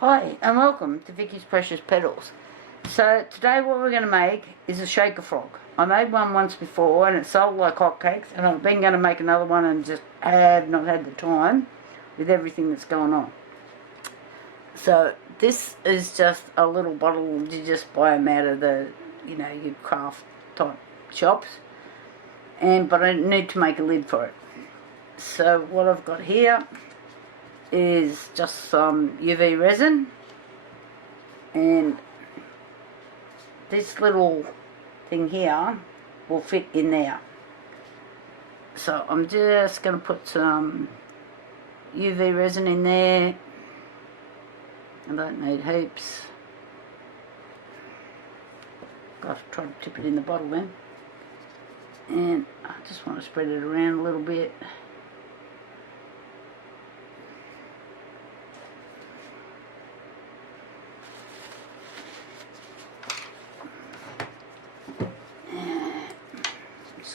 Hi and welcome to Vicky's Precious Petals. So today what we're going to make is a shaker frog. I made one once before and it sold like hotcakes, and I've been going to make another one and just have not had the time with everything that's going on. So this is just a little bottle. You just buy them out of the, your craft type shops. But I need to make a lid for it. So what I've got here is just some UV resin, and this little thing here will fit in there. So I'm just going to put some UV resin in there. I don't need heaps. Got to try to tip it in the bottle then. And I just want to spread it around a little bit.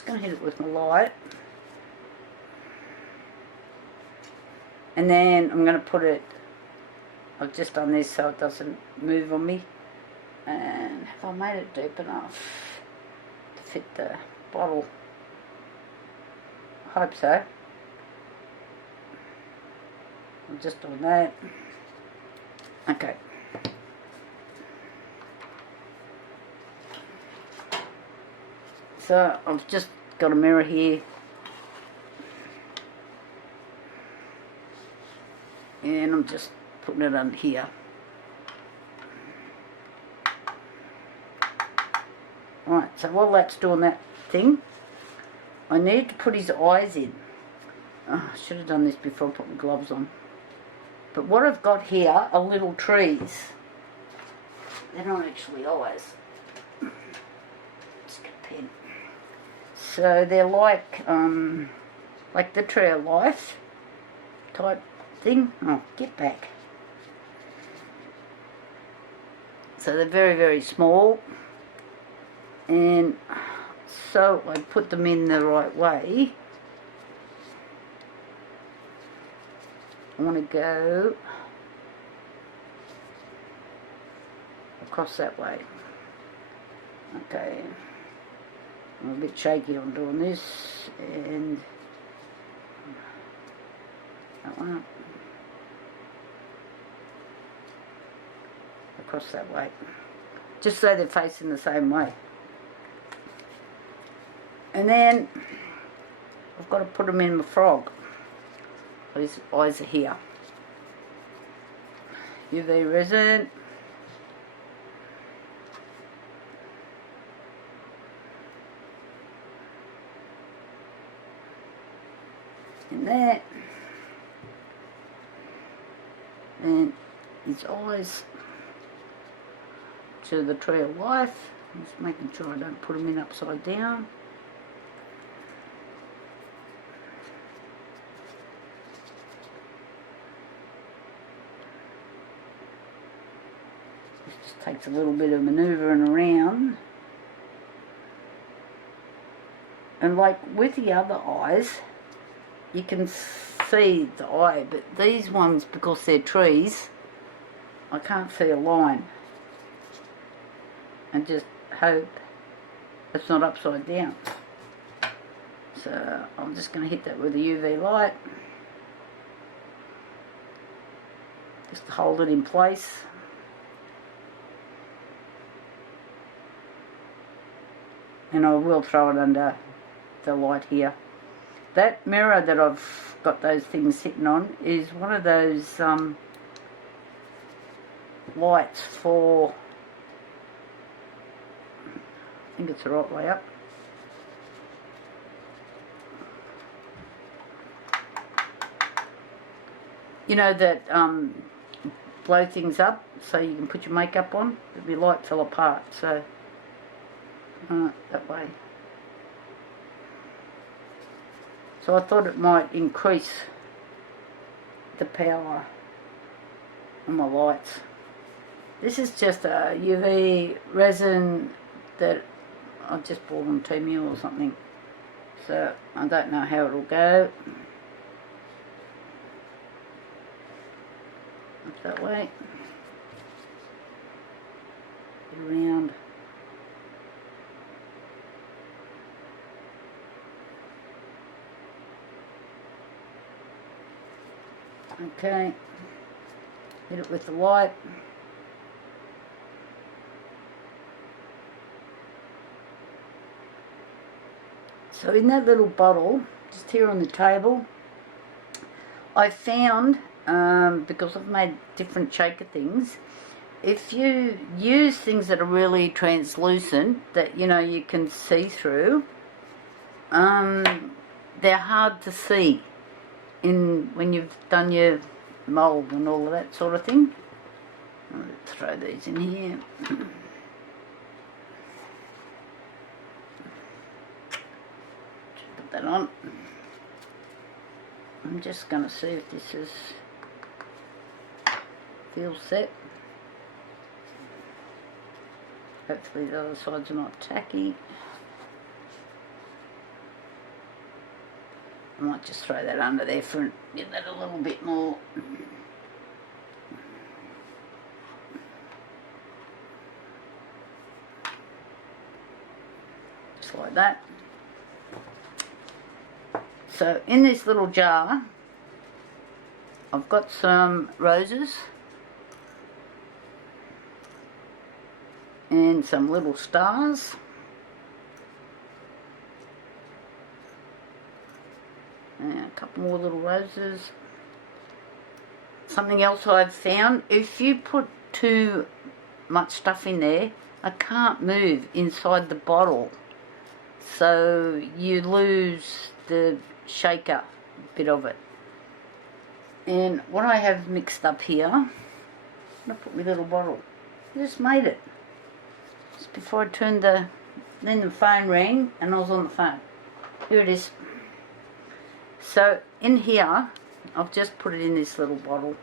Going to hit it with my light, and then I'm going to put it, I've just done this so it doesn't move on me, and have I made it deep enough to fit the bottle? I hope so. I'm just doing that. Okay. So I've just got a mirror here, and I'm just putting it under here. Right, so while that's doing that thing, I need to put his eyes in. Oh, I should have done this before I put my gloves on. But what I've got here are little trees. They're not actually eyes. Let's get a pen. So they're like the Tree of Life type thing. Oh, get back. So they're very, very small. And so I put them in the right way. I want to go across that way. Okay. I'm a bit shaky on doing this, and that one up. Across that way. Just so they're facing the same way. And then I've got to put them in my frog. His eyes are here. UV resin. In there, and his eyes to the Tree of Life. Just making sure I don't put them in upside down. This just takes a little bit of manoeuvring around. And like with the other eyes, you can see the eye, but these ones, because they're trees, I can't see a line. And just hope it's not upside down. So I'm just going to hit that with a UV light, just to hold it in place. And I will throw it under the light here. That mirror that I've got those things sitting on is one of those lights for, I think it's the right way up. You know that blow things up so you can put your makeup on? The light fell apart, so that way. So I thought it might increase the power on my lights. This is just a UV resin that I just bought on Temu or something. So I don't know how it'll go. Up that way. around. Okay, hit it with the light. So in that little bottle, just here on the table, I found, because I've made different shaker things, if you use things that are really translucent, that you know you can see through, they're hard to see when you've done your mould and all of that sort of thing. Let's throw these in here. Put that on. I'm just going to see if this feels set. Hopefully the other sides are not tacky. I might just throw that under there for get that a little bit more. Just like that. So in this little jar, I've got some roses and some little stars. And a couple more little roses. Something else I've found, if you put too much stuff in there, I can't move inside the bottle. So you lose the shaker bit of it. And what I have mixed up here, I'm going to put my little bottle. I just made it. Just before I turned then the phone rang and I was on the phone. Here it is. So in here, I've just put it in this little bottle.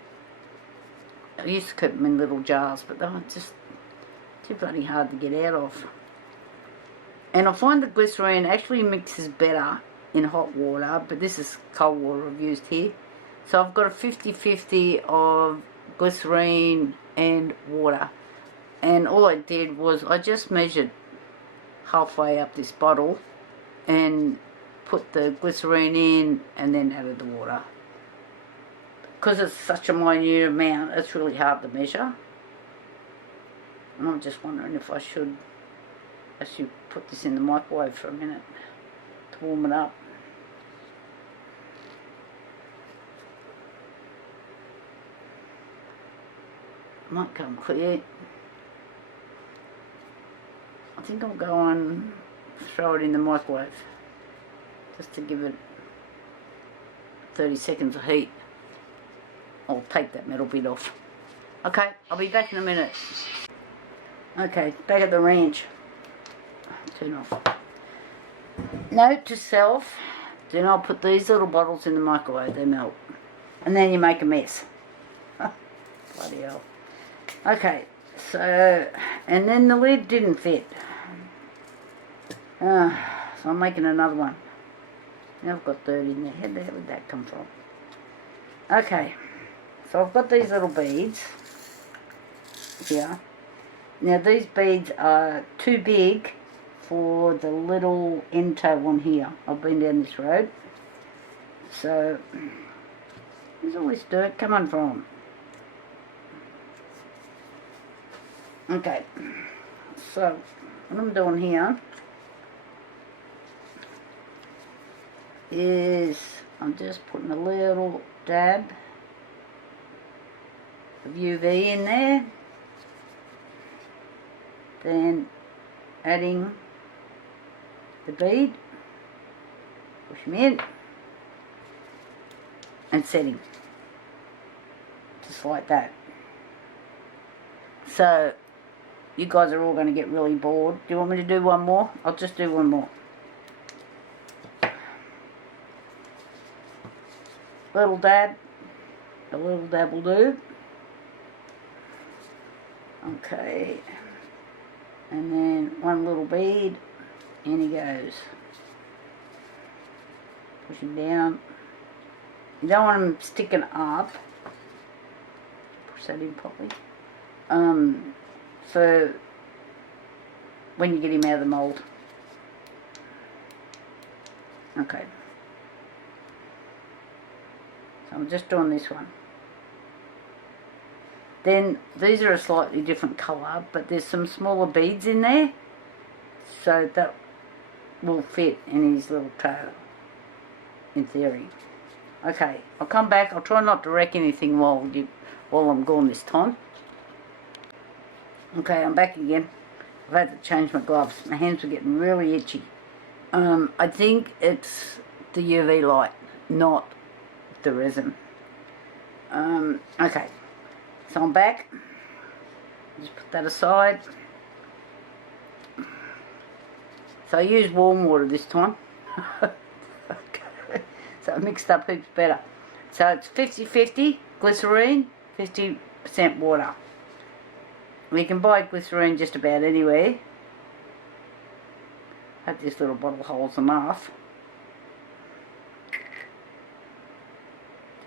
I used to keep them in little jars, but they were just too bloody hard to get out of. And I find the glycerine actually mixes better in hot water, but this is cold water I've used here. So I've got a 50-50 of glycerine and water. And all I did was I just measured halfway up this bottle and put the glycerine in and then added the water. Because it's such a minute amount, it's really hard to measure. And I'm just wondering if I should actually put this in the microwave for a minute to warm it up. Might come clear. I think I'll go and throw it in the microwave just to give it 30 seconds of heat. I'll take that metal bit off. Okay, I'll be back in a minute. Okay, back at the ranch. Turn off. Note to self, do not put these little bottles in the microwave, they melt. And then you make a mess. Bloody hell. Okay, so, and then the lid didn't fit. So I'm making another one. Now I've got dirt in there. How the hell did that come from? Okay, so I've got these little beads here. Now these beads are too big for the little end toe one here. I've been down this road. So, there's all this dirt coming from. Okay, so what I'm doing here is I'm just putting a little dab of UV in there, then adding the bead, push them in and setting, just like that. So you guys are all going to get really bored. Do you want me to do one more? I'll just do one more. Little dab. A little dab will do. Okay. And then one little bead. In he goes. Push him down. You don't want him sticking up. Push that in properly. For when you get him out of the mould. Okay. So I'm just doing this one. Then these are a slightly different colour, but there's some smaller beads in there, so that will fit in his little tail, in theory. Okay, I'll come back. I'll try not to wreck anything while I'm gone this time. Okay, I'm back again. I've had to change my gloves. My hands were getting really itchy. I think it's the UV light, not the resin. Okay, so I'm back. Just put that aside. So I used warm water this time. Okay. So I mixed up heaps better. So it's 50-50 glycerine, 50% water. We can buy glycerine just about anywhere. Hope this little bottle holds enough.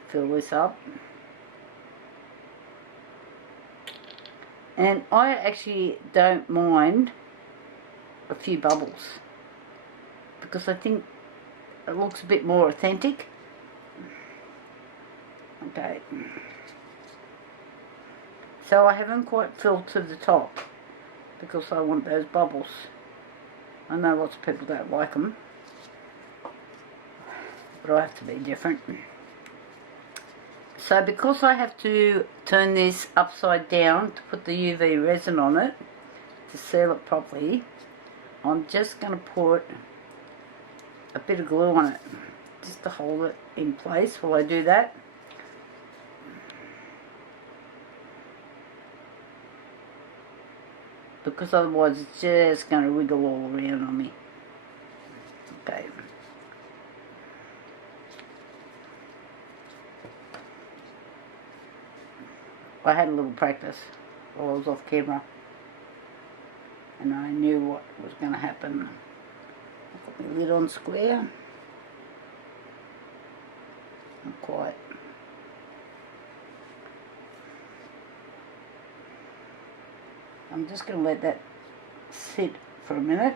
Fill this up. And I actually don't mind a few bubbles, because I think it looks a bit more authentic. Okay. So I haven't quite filled to the top, because I want those bubbles. I know lots of people don't like them, but I have to be different. So because I have to turn this upside down to put the UV resin on it to seal it properly, I'm just going to put a bit of glue on it just to hold it in place while I do that. Because otherwise it's just going to wiggle all around on me. Okay. I had a little practice while I was off camera, and I knew what was going to happen. I put my lid on square. Not quite. I'm just going to let that sit for a minute,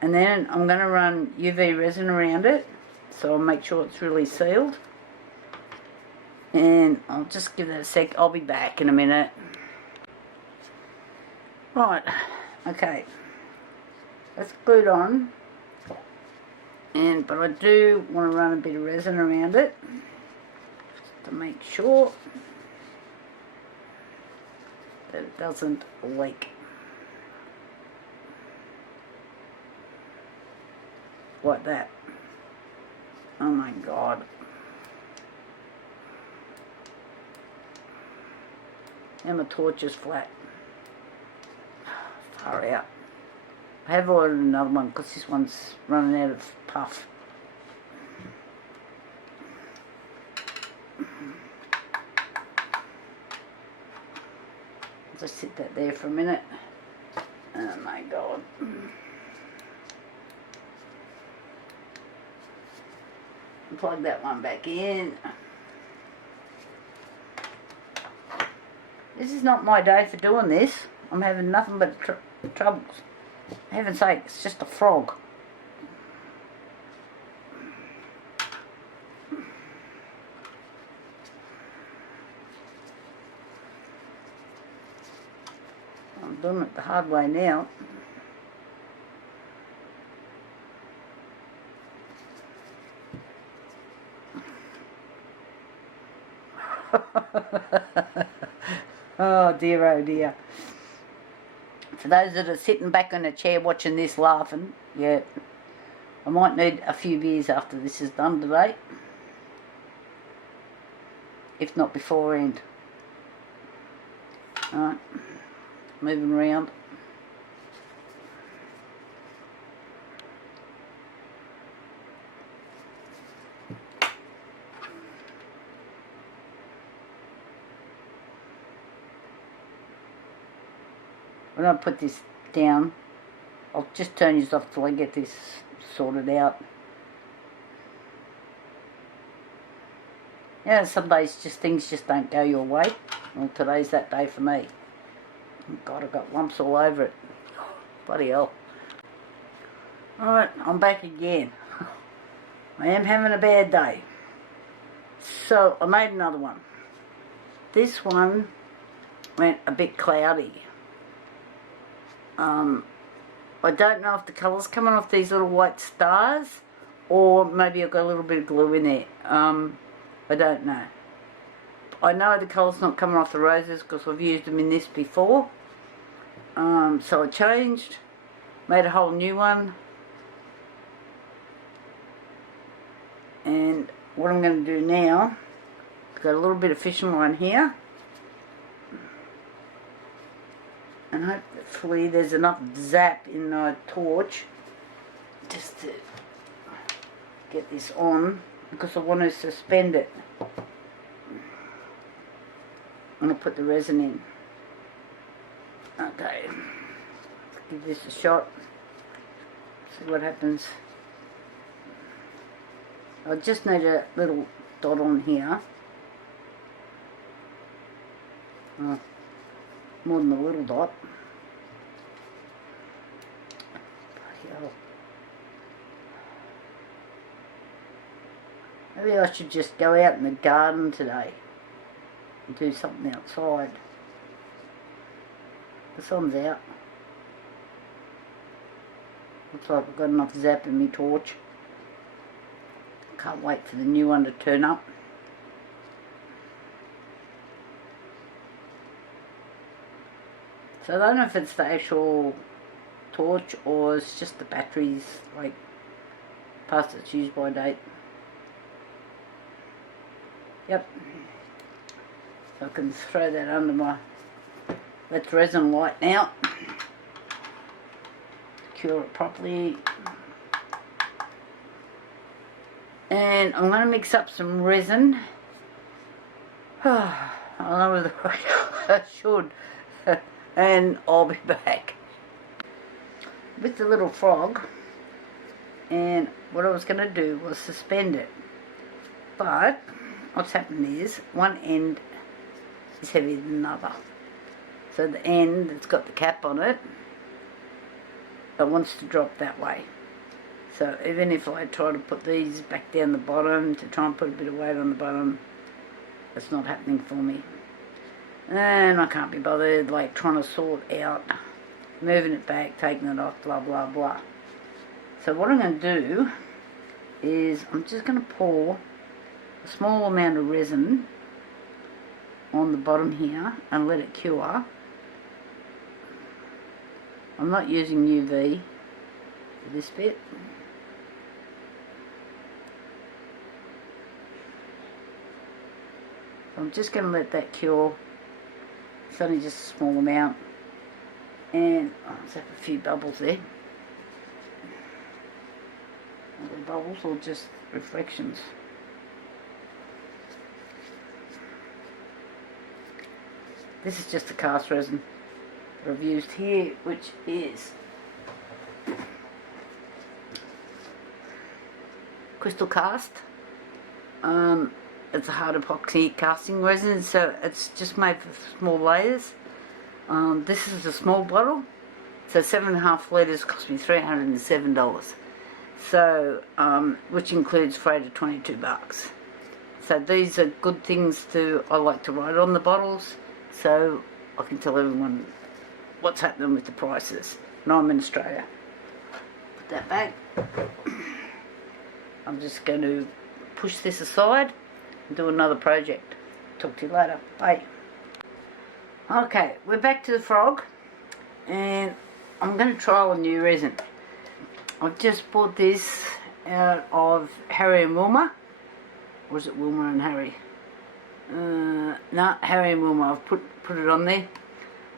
and then I'm going to run UV resin around it, so I'll make sure it's really sealed. And I'll just give that a sec. I'll be back in a minute. Right, okay. That's glued on. But I do want to run a bit of resin around it, just to make sure that it doesn't leak. Like that. Oh my God. And my torch is flat. Far out. I have ordered another one because this one's running out of puff. Just sit that there for a minute. Oh my God. Plug that one back in. This is not my day for doing this. I'm having nothing but troubles. For heaven's sake, it's just a frog. I'm doing it the hard way now. Oh dear, oh dear. For those that are sitting back on a chair watching this laughing, yeah, I might need a few beers after this is done today. If not beforehand. Alright, moving around. When I put this down, I'll just turn this off till I get this sorted out. Yeah, some days things just don't go your way. Well, today's that day for me. Oh God, I've got lumps all over it. Bloody hell. Alright, I'm back again. I am having a bad day. So, I made another one. This one went a bit cloudy. I don't know if the colour's coming off these little white stars, or maybe I've got a little bit of glue in there. I don't know. I know the colour's not coming off the roses because I've used them in this before. So I changed, made a whole new one. And what I'm going to do now, I've got a little bit of fishing line here. And hopefully there's enough zap in the torch just to get this on, because I want to suspend it. I'm going to put the resin in. Okay, let's give this a shot, see what happens. I just need a little dot on here. More than a little dot. Bloody hell. Maybe I should just go out in the garden today and do something outside. The sun's out. Looks like I've got enough zap in my torch. Can't wait for the new one to turn up. So I don't know if it's the actual torch or it's just the batteries, like, past its use by date. Yep. So I can throw that under my, that's resin light now. Cure it properly. And I'm going to mix up some resin. I don't know whether I should. And I'll be back with the little frog. And what I was going to do was suspend it, but what's happened is one end is heavier than another. So the end that's got the cap on it, it wants to drop that way. So even if I try to put these back down the bottom to try and put a bit of weight on the bottom, it's not happening for me. And I can't be bothered, like, trying to sort out moving it back, taking it off, blah blah blah. So what I'm going to do is I'm just going to pour a small amount of resin on the bottom here and let it cure. I'm not using UV for this bit. I'm just going to let that cure. It's only just a small amount. And let's have a few bubbles there. Are they bubbles or just reflections? This is just the cast resin that I've used here, which is crystal cast. It's a hard epoxy casting resin, so it's just made for small layers. This is a small bottle, so 7.5 litres cost me $307. So, which includes freight of $22. So these are good things I like to write on the bottles, so I can tell everyone what's happening with the prices. And I'm in Australia. Put that back. I'm just going to push this aside and do another project. Talk to you later. Bye. Okay, we're back to the frog, and I'm going to try a new resin. I've just bought this out of Harry and Wilma. Or is it Wilma and Harry? No, Harry and Wilma. I've put it on there.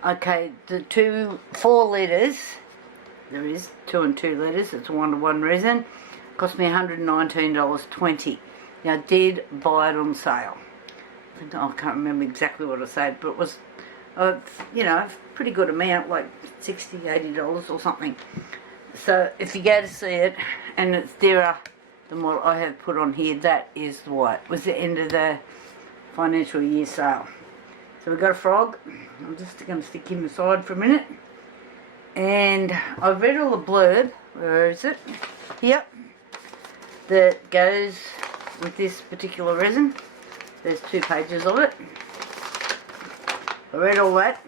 Okay, the 4 litres, there is 2 and 2 litres, it's a 1-to-1 resin, cost me $119.20. Now I did buy it on sale. I can't remember exactly what I said, but it was, you know, a pretty good amount, like $60, $80 or something. So if you go to see it and it's dearer than what I have put on here, that is what was the end of the financial year sale. So we've got a frog. I'm just going to stick him aside for a minute. And I've read all the blurb, where is it? Here, that goes with this particular resin. There's 2 pages of it. I read all that.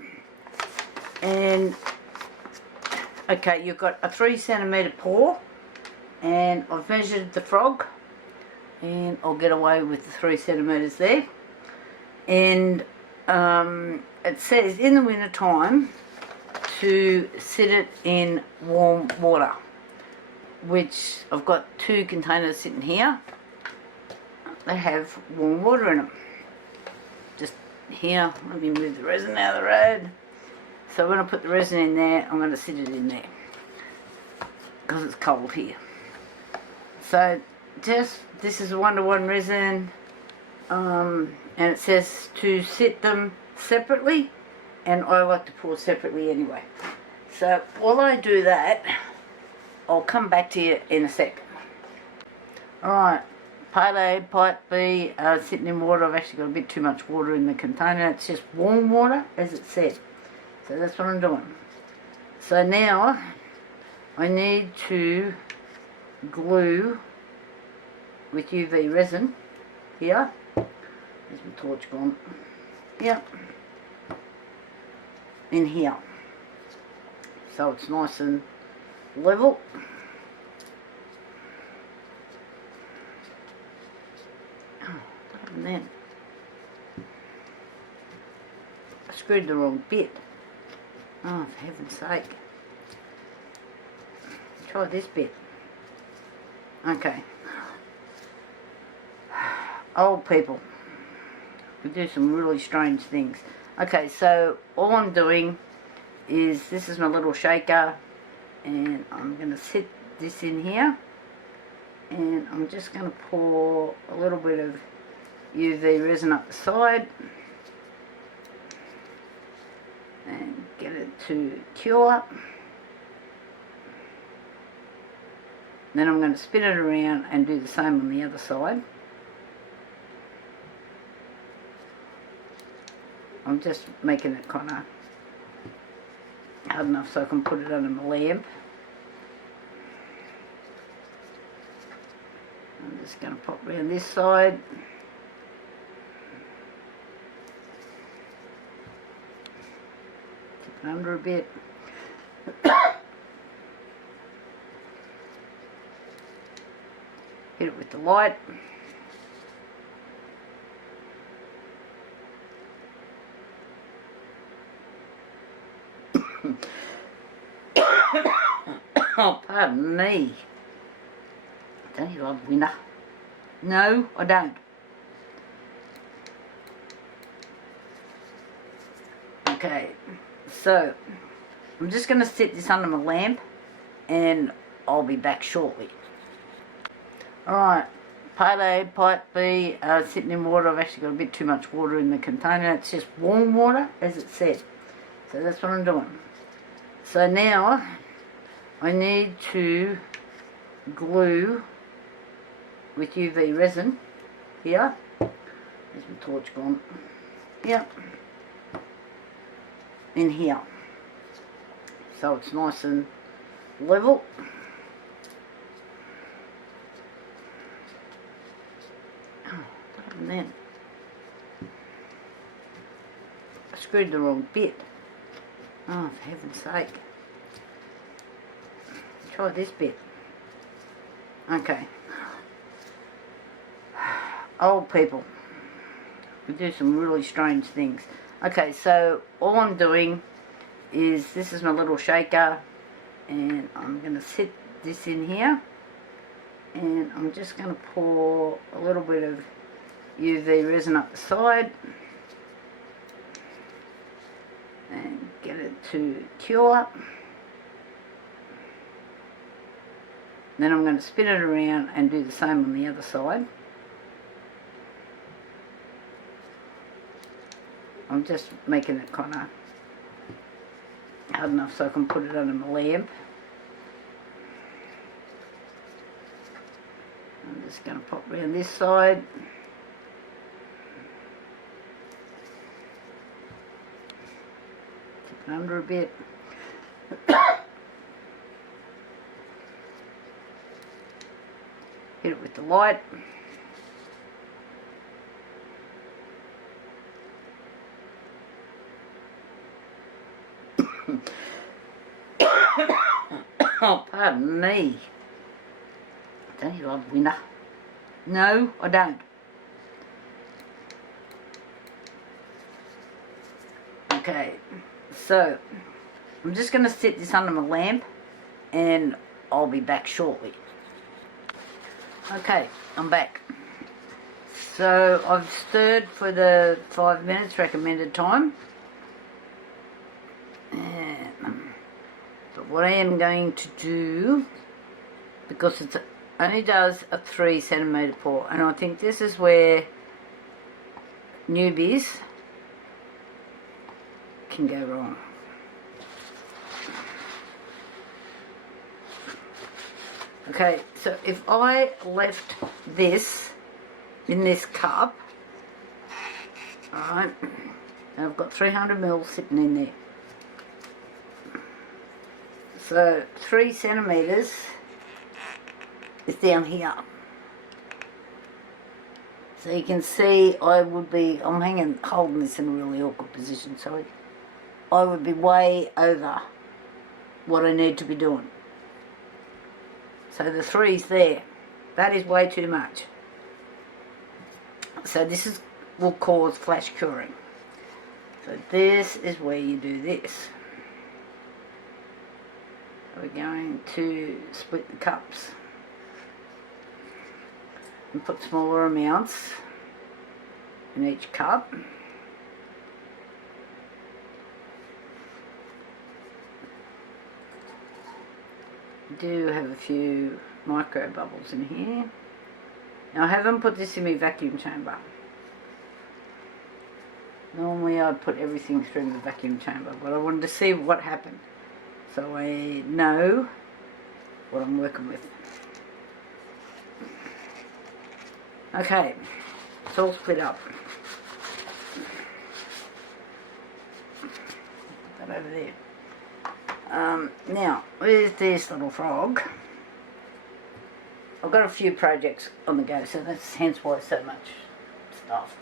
And okay, you've got a 3cm pour, and I've measured the frog, and I'll get away with the 3 centimetres there. And it says in the winter time to sit it in warm water, which I've got 2 containers sitting here. They have warm water in them. Just here, let me move the resin out of the road. So when I put the resin in there, I'm going to sit it in there because it's cold here. So just, this is a 1:1 resin, and it says to sit them separately, and I like to pour separately anyway. So while I do that, I'll come back to you in a sec. Alright, part A, part B, sitting in water. I've actually got a bit too much water in the container. It's just warm water, as it said. So that's what I'm doing. So now I need to glue with UV resin here. There's my torch gone. Yep. In here. So it's nice and level. And then I screwed the wrong bit. Oh, for heaven's sake. Try this bit. Okay. Old people, we do some really strange things. Okay, so all I'm doing is, this is my little shaker, and I'm going to sit this in here, and I'm just going to pour a little bit of UV resin up the side and get it to cure. Then I'm going to spin it around and do the same on the other side. I'm just making it kind of hard enough so I can put it under my lamp. I'm just going to pop around this side. Tip it under a bit. Hit it with the light. Oh, pardon me. Don't you love winter? No, I don't. Okay, so I'm just going to sit this under my lamp, and I'll be back shortly. Alright, part A, part B, sitting in water. I've actually got a bit too much water in the container. It's just warm water, as it said. So that's what I'm doing. So now I need to glue with UV resin here. There's my torch gone. Yep. In here. So it's nice and level. And then I screwed the wrong bit. Oh, for heaven's sake. Try this bit. Okay. Old people, we do some really strange things. Okay, so all I'm doing is, this is my little shaker, and I'm going to sit this in here, and I'm just going to pour a little bit of UV resin up the side and get it to cure. Then I'm going to spin it around and do the same on the other side. I'm just making it kind of hard enough so I can put it under my lamp. I'm just going to pop around this side. Tip it under a bit. Hit it with the light. Oh, pardon me. Don't you love winter? No, I don't. Okay, so I'm just going to set this under my lamp and I'll be back shortly. Okay, I'm back. So I've stirred for the 5 minutes recommended time. But what I am going to do, because it only does a 3 centimetre pour, and I think this is where newbies can go wrong. Okay, so if I left this in this cup, alright, I've got 300 ml sitting in there. So 3 centimetres is down here. So you can see I'm holding this in a really awkward position, so I would be way over what I need to be doing. So the 3's there. That is way too much. So this will cause flash curing. So this is where you do this. We're going to split the cups and put smaller amounts in each cup. Do have a few micro bubbles in here. Now I haven't put this in my vacuum chamber. Normally I'd put everything through the vacuum chamber, but I wanted to see what happened, so I know what I'm working with. Okay, it's all split up. Put that over there. Now, with this little frog, I've got a few projects on the go, so that's hence why so much stuff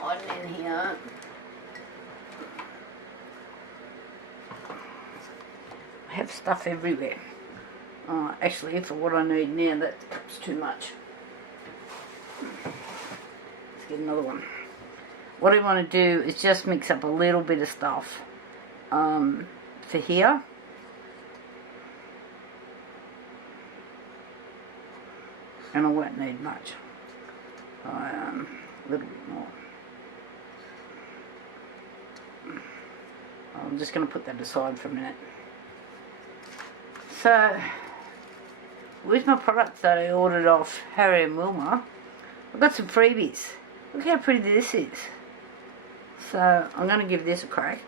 hiding in here. I have stuff everywhere. Actually, for what I need now, that's too much. Let's get another one. What I want to do is just mix up a little bit of stuff for here. And I won't need much. A little bit more. I'm just going to put that aside for a minute. So, with my products that I ordered off Harry and Wilma, I've got some freebies. Look how pretty this is. So, I'm going to give this a crack.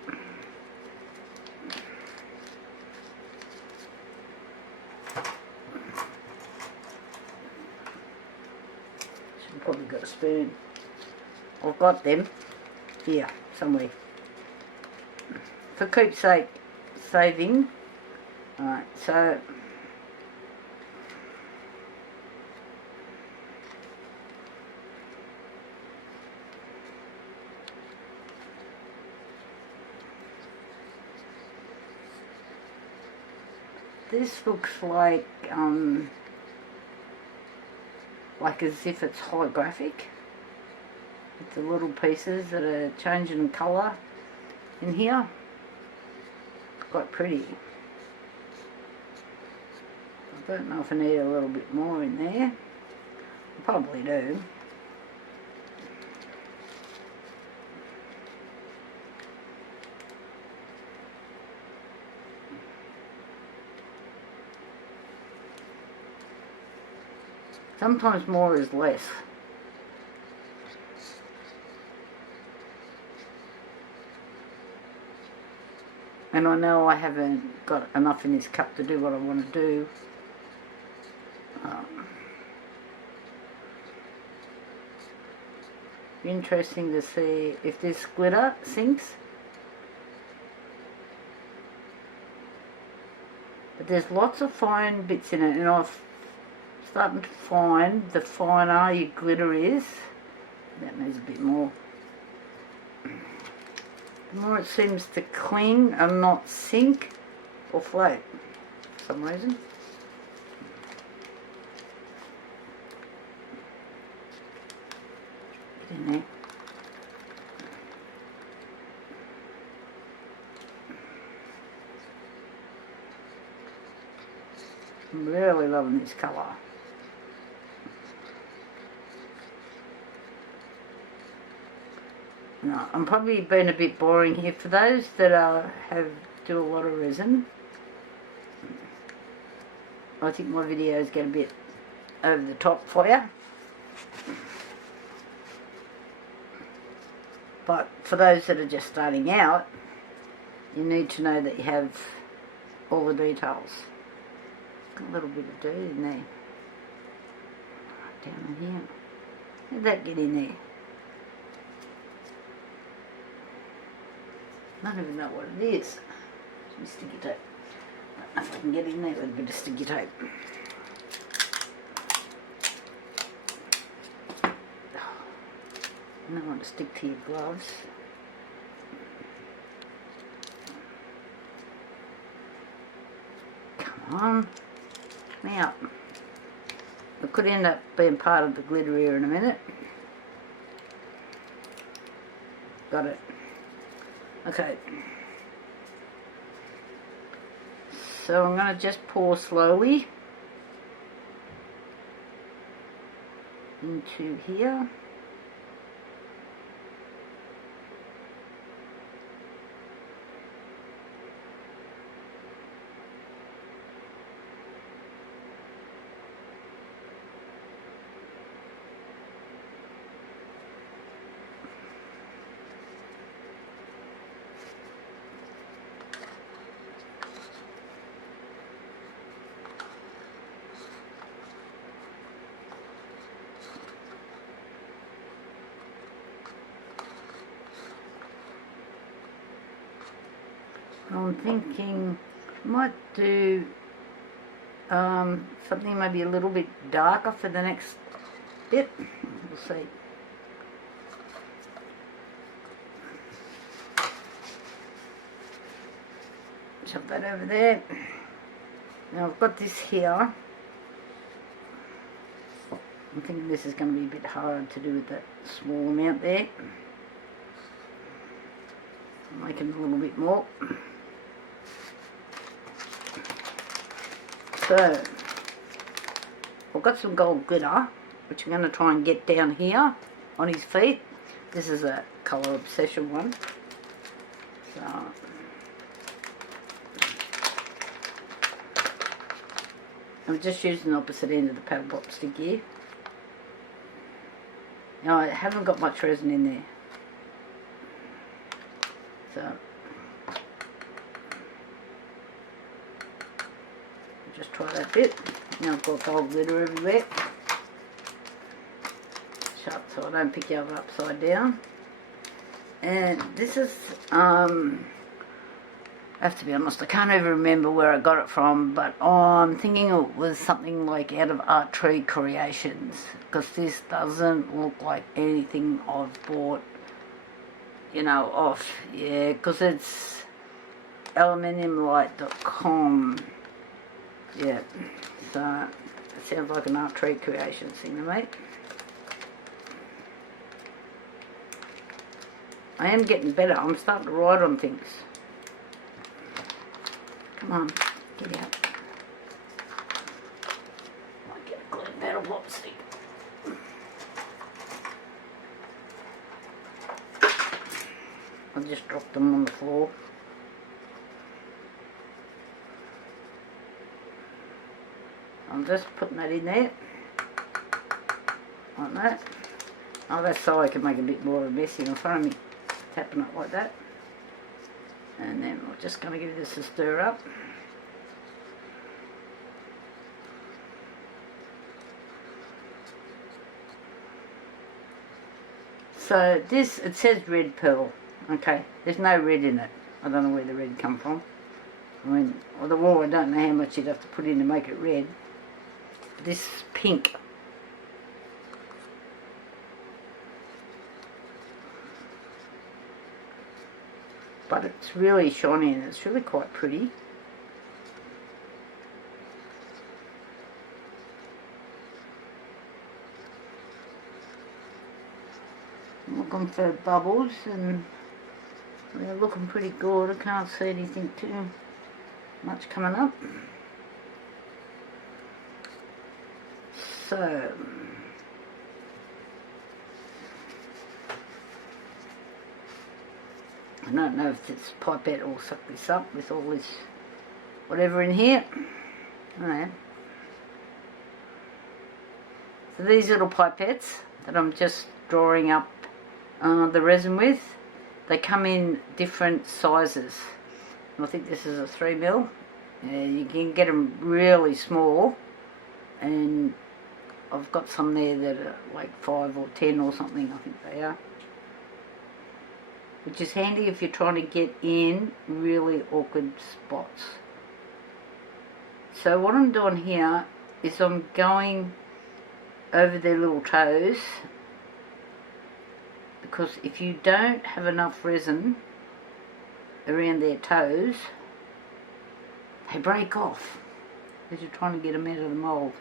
Should probably got a spoon. I've got them here somewhere. For keepsake saving. Alright, so this looks like as if it's holographic. It's the little pieces that are changing colour in here. It's quite pretty. I don't know if I need a little bit more in there. I probably do. Sometimes more is less. And I know I haven't got enough in this cup to do what I want to do. Interesting to see if this glitter sinks. But there's lots of fine bits in it, and I've starting to find the finer your glitter is, that needs a bit more. The more it seems to cling and not sink or float for some reason. Get in there. I'm really loving this colour. Now, I'm probably being a bit boring here for those that do a lot of resin. I think my videos get a bit over the top for you. But for those that are just starting out, you need to know that you have all the details. Got a little bit of dirt in there. Down in here. Let that get in there. I don't even know what it is. Some sticky tape. I don't know if I can get in there with a bit of sticky tape. You don't want to stick to your gloves. Come on. Me up. It could end up being part of the glitter here in a minute. Got it. Okay. So I'm going to just pour slowly into here. I'm thinking I might do something maybe a little bit darker for the next bit. We'll see. Shove that over there. Now I've got this here. I'm thinking this is going to be a bit hard to do with that small amount there. I'm making a little bit more. So, I've got some gold glitter, which I'm going to try and get down here on his feet. This is a Colour Obsession one. So, I'm just using the opposite end of the paddle pop stick here. Now, I haven't got much resin in there. So, just try that bit. Now I've got gold glitter everywhere. Sharp so I don't pick you up upside down. And this is, I have to be honest, I can't even remember where I got it from, but I'm thinking it was something like out of Art Tree Creations, because this doesn't look like anything I've bought, you know, off. Yeah, because it's aluminiumlight.com. Yeah, so it sounds like an Art Tree Creations thing to me. I am getting better. I'm starting to write on things. Come on, get out. Might get a clean paddle pop stick. I just dropped them on the floor. I'm just putting that in there, like that. Oh, that's so I can make a bit more of a mess in front of me, tapping it like that. And then we're just going to give this a stir up. So this, it says red pearl. Okay, there's no red in it. I don't know where the red come from. I mean, although I don't know how much you'd have to put in to make it red. this pink. But it's really shiny and it's really quite pretty. I'm looking for bubbles and they're looking pretty good. I can't see anything too much coming up. So I don't know if this pipette will suck this up with all this whatever in here. I don't know. So these little pipettes that I'm just drawing up the resin with, they come in different sizes. I think this is a 3mm. You can get them really small, and I've got some there that are like 5 or 10 or something, I think they are. Which is handy if you're trying to get in really awkward spots. So what I'm doing here is I'm going over their little toes, because if you don't have enough resin around their toes, they break off as you're trying to get them out of the mould.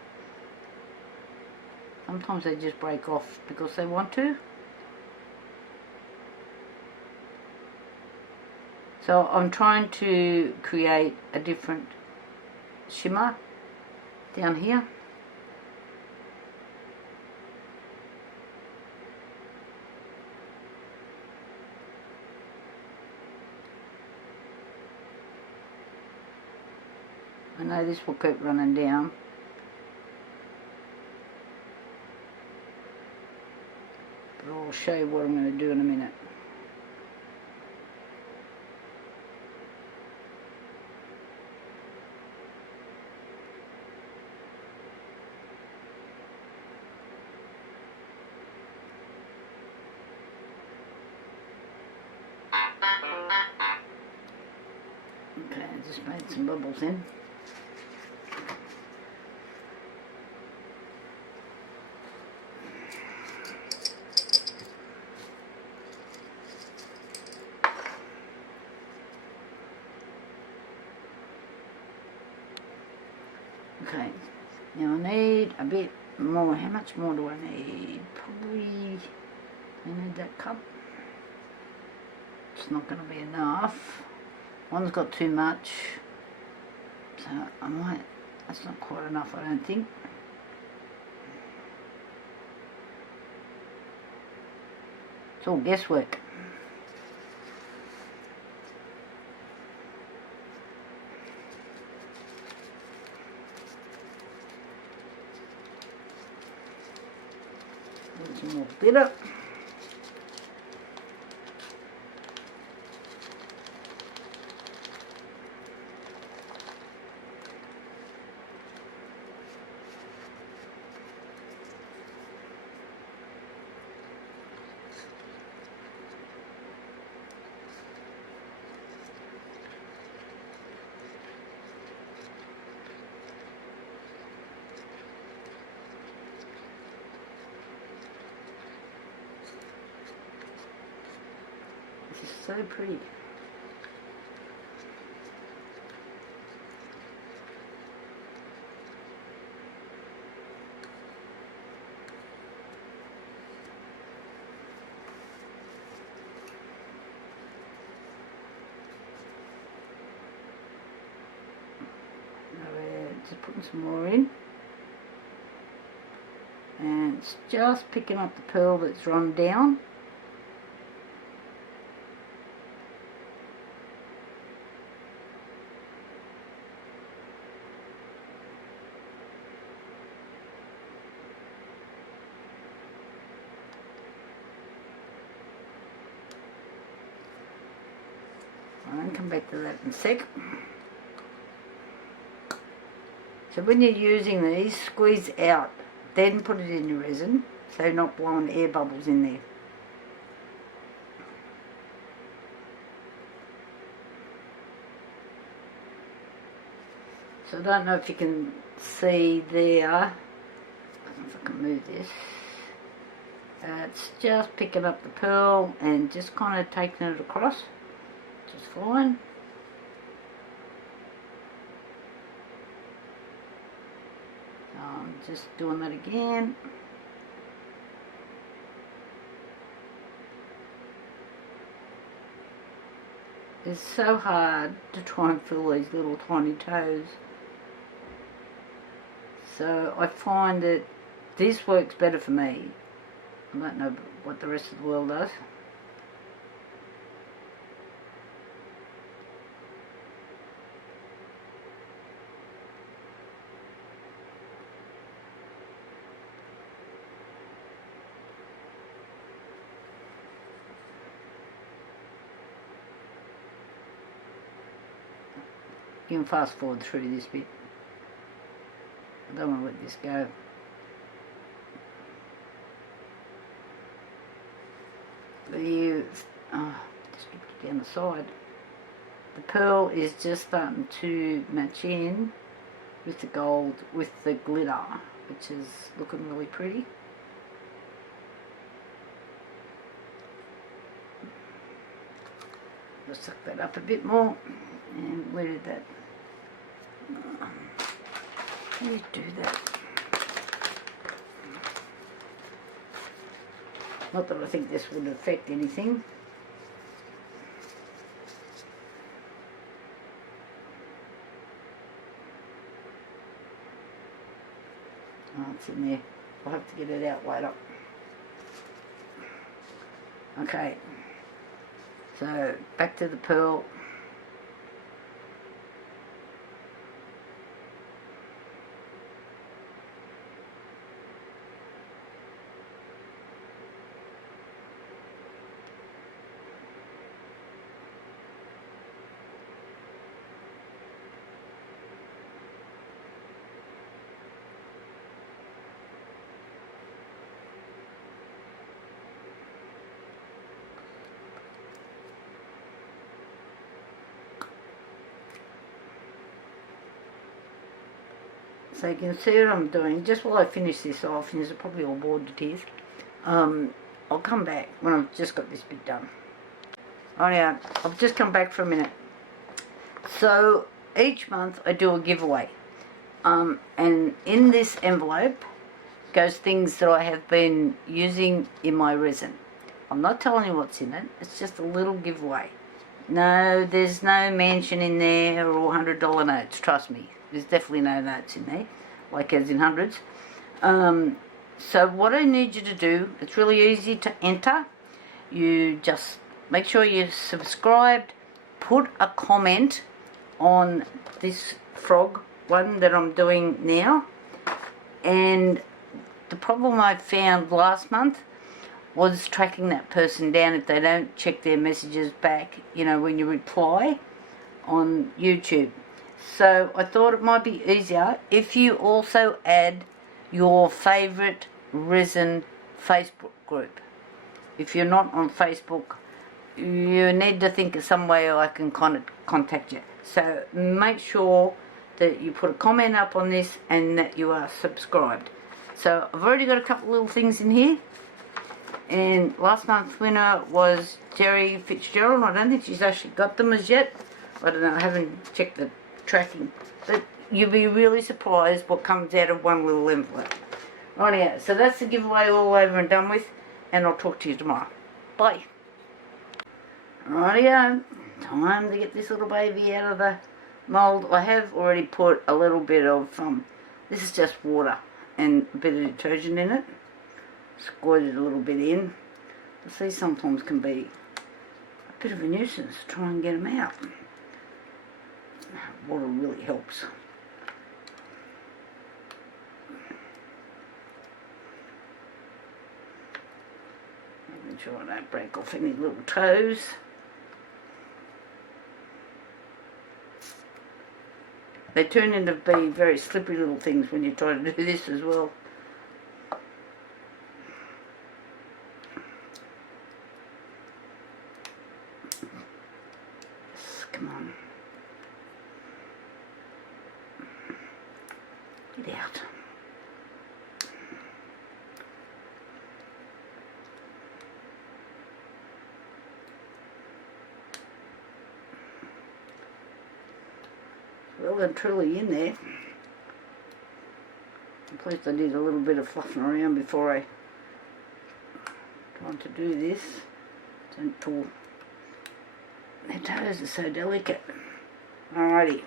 Sometimes they just break off because they want to. So I'm trying to create a different shimmer down here. I know this will keep running down. But I'll show you what I'm going to do in a minute. Okay, I just made some bubbles in. Okay, now I need a bit more. How much more do I need? Probably, I need that cup. It's not going to be enough. One's got too much, so I might, that's not quite enough, I don't think. It's all guesswork. Some more glitter. This is so pretty. Just putting some more in, and it's just picking up the pearl that's run down. I'll come back to that in a sec. So when you're using these, squeeze out, then put it in your resin, so you're not blowing air bubbles in there. So I don't know if you can see there, if I can move this. It's just picking up the pearl and just kind of taking it across, just fine. Just doing that again. It's so hard to try and fill these little tiny toes. So I find that this works better for me. I don't know what the rest of the world does. You can fast forward through this bit. I don't want to let this go. Just keep it down the side. The pearl is just starting to match in with the gold, with the glitter, which is looking really pretty. Let's suck that up a bit more. And where did that? How do you do that? Not that I think this would affect anything. Oh, it's in there. I'll have to get it out later. Okay. So, back to the pearl. So you can see what I'm doing. Just while I finish this off, and you're probably all bored to tears, I'll come back when I've just got this bit done. Oh yeah, I've just come back for a minute. So each month I do a giveaway. And in this envelope goes things that I have been using in my resin. I'm not telling you what's in it, it's just a little giveaway. No, there's no mention in there or $100 notes, trust me. There's definitely no notes in there, like as in hundreds. So what I need you to do, it's really easy to enter. You just make sure you're subscribed, put a comment on this frog one that I'm doing now. And the problem I found last month was tracking that person down if they don't check their messages back, you know, when you reply on YouTube. So I thought it might be easier if you also add your favourite resin Facebook group. If you're not on Facebook, you need to think of some way I can kind of contact you. So make sure that you put a comment up on this and that you are subscribed. So I've already got a couple little things in here. And last month's winner was Jerry Fitzgerald. I don't think she's actually got them as yet. I don't know, I haven't checked the tracking. But you'll be really surprised what comes out of one little envelope. Rightio, so that's the giveaway all over and done with. And I'll talk to you tomorrow. Bye. Rightio, time to get this little baby out of the mould. I have already put a little bit of, this is just water and a bit of detergent in it. Squirted a little bit in. These sometimes can be a bit of a nuisance to try and get them out. Water really helps. Making sure I don't break off any little toes. They turn into be very slippery little things when you try to do this as well. Come on. Get out. well and truly in there. I'm pleased I did a little bit of fluffing around before I tried to do this. Don't pull. Their toes are so delicate. Alrighty.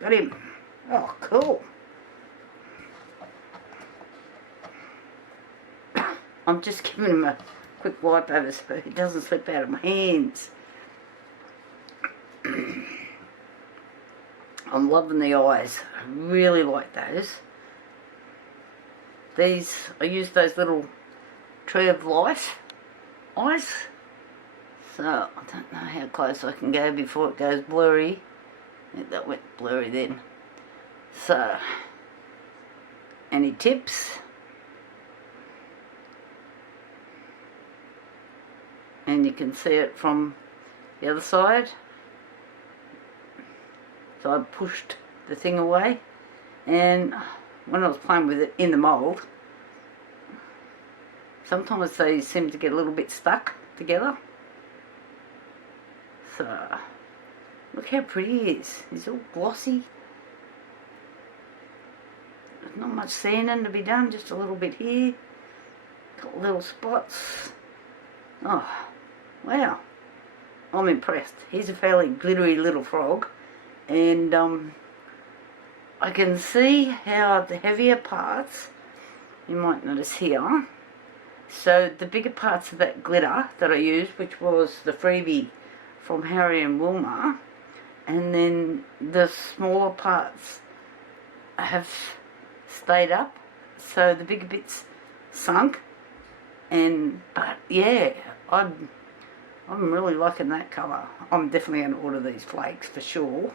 Got him. Oh, cool. I'm just giving him a quick wipe over so it doesn't slip out of my hands. I'm loving the eyes. I really like those. These, I use those little Tree of Life eyes. So, I don't know how close I can go before it goes blurry. I think that went blurry then. So, any tips? And you can see it from the other side. So I pushed the thing away, and when I was playing with it in the mould, sometimes they seem to get a little bit stuck together. So, look how pretty he is. He's all glossy. There's not much sanding to be done, just a little bit here. Got little spots. Oh, wow. I'm impressed. He's a fairly glittery little frog. And I can see how the heavier parts, you might notice here, so the bigger parts of that glitter that I used, which was the freebie from Harry and Wilma, and then the smaller parts have stayed up, so the bigger bits sunk. But yeah, I'm really liking that colour. I'm definitely going to order these flakes for sure.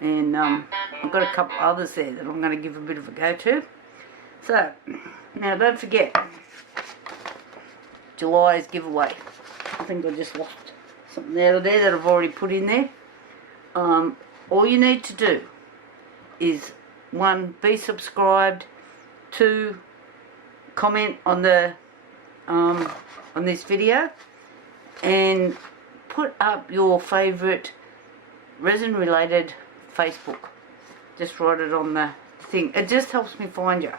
And I've got a couple others there that I'm going to give a bit of a go to. So, now don't forget, July's giveaway. I think I just lost something out of there that I've already put in there. All you need to do is, 1, be subscribed, 2, comment on the on this video, and put up your favourite resin related Facebook. Just write it on the thing. It just helps me find you.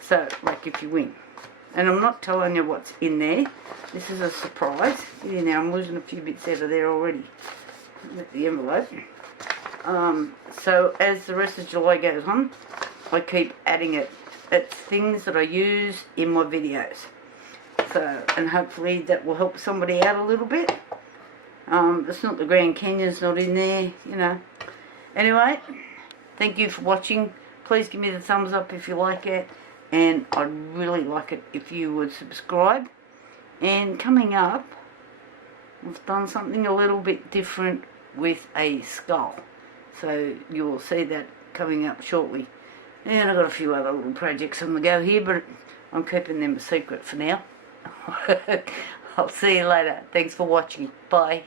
So, like if you win. And I'm not telling you what's in there. This is a surprise. Yeah, now I'm losing a few bits out of there already. With the envelope. So as the rest of July goes on, I keep adding it. It's things that I use in my videos. So, and hopefully that will help somebody out a little bit. It's not the Grand Canyon's not in there, you know. Anyway, thank you for watching. Please give me the thumbs up if you like it, and I'd really like it if you would subscribe. And coming up, I've done something a little bit different with a skull, so you will see that coming up shortly. And I've got a few other little projects on the go here, but I'm keeping them a secret for now. I'll see you later. Thanks for watching. Bye.